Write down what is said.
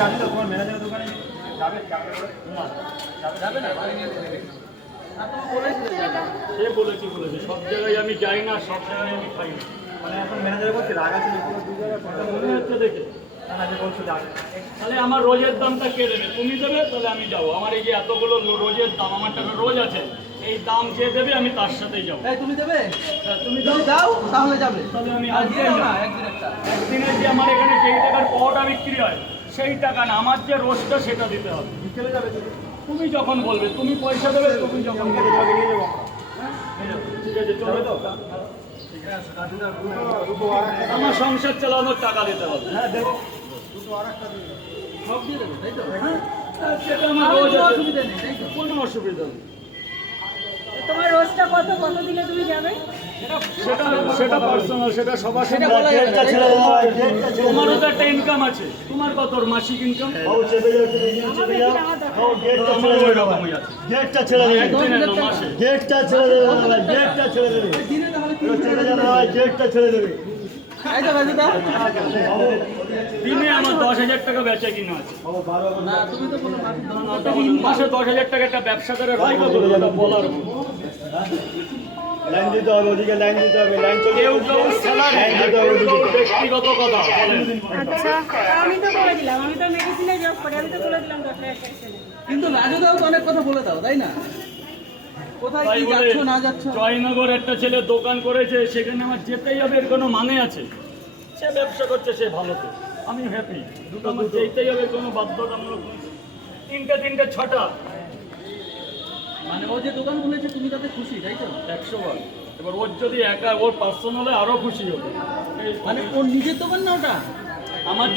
যাবি তো তোমার ম্যানেজারের দোকানে যাবে যাবে না সে বলেছে সব জায়গায় আমি যাই না, সব জায়গায় আমি খাই না। মানে এখন ম্যানেজার বলছে রাগ আছে মনে হচ্ছে দেখে না যে বলছো যাবে তাহলে আমার রোজের দামটা কে দেবে? তুমি দেবে, তাহলে আমি যাবো। আমার এই যে এতগুলো রোজের দাম, আমার টাকা রোজ আছে, এই দাম যে দেবে আমি তার সাথেই যাবো। তুমি দেবে তুমি যাও তাহলে যাবে তাহলে আমি একদিনের যে আমার এখানে যেই টাকার পাওয়াটা বিক্রি হয় সেই টাকা না, আমার যে রোজটা সেটা দিতে হবে। বিকেলে যাবে তুমি যখন বলবে, তুমি পয়সা দেবে, তুমি যখন বলবে। নিয়ে যাবো ঠিক আছে, চলো তো। দুটো আর একটা আমার সংসার চালানোর টাকা দিতে হবে। হ্যাঁ দেবো দুটো আর একটা সব দিয়ে দেবে তাই তো হ্যাঁ, সেটা আমার রোজ আছে। অসুবিধা নেই তাই তো কোনো অসুবিধা নেই। তোমার রোজটা কত দিলে তুমি যাবে? সেটা পার্সোনাল, সেটা সবার সাথে বলা যাবে না, তাই তো? তোমারও তো একটা ইনকাম আছে। তোমার কত মাসিক ইনকাম? আমারও ওই রকমই আছে। গেটটা ছেড়ে দেবে, একদিনের না, মাসে। গেটটা ছেড়ে দেবে, গেটটা ছেড়ে দেবে, দিনে তাহলে ছেড়ে যাবে ভাই, গেটটা ছেড়ে দেবে। এই তো রাজুদা দিনে আমার 10,000 টাকা বেচা কিনা আছে। না তুমি তো কোনো মাসিক দাম না মাসে 10,000 টাকা একটা ব্যবসাদারের হয় কত? এটা বলার মতো। লাইন দিতে হবে, ওদিকে লাইন দিতে হবে, লাইন চলবে। কেউ স্যালারি, কেউ ব্যক্তিগত কথা বলেন। আচ্ছা, আমি তো বলে দিলাম, আমি তো মেডিসিনে জব করি, আমি তো বলে দিলাম 10,000 টাকা ছেলে। কিন্তু রাজুদাও তো অনেক কথা বলে দাও তাই না কোথায় তাই কি বলে যাচ্ছ না যাচ্ছ জয়নগর একটা ছেলে দোকান করেছে, সেখানে আমার যেতেই হবে, এর কোনো মানে আছে? সে ব্যবসা করছে, সে ভালো তো, আমি হ্যাপি। আমার যেতেই হবে, কোনো বাধ্যতামূলক নেই। তিনটে ছটা, মানে ও যে দোকান খুলেছে তুমি তাতে খুশি তাই তো 100 বার। এবার ওর যদি একা, ওর পার্সোনালে আরো খুশি হবে। মানে ওর নিজের দোকান না ওটা আমার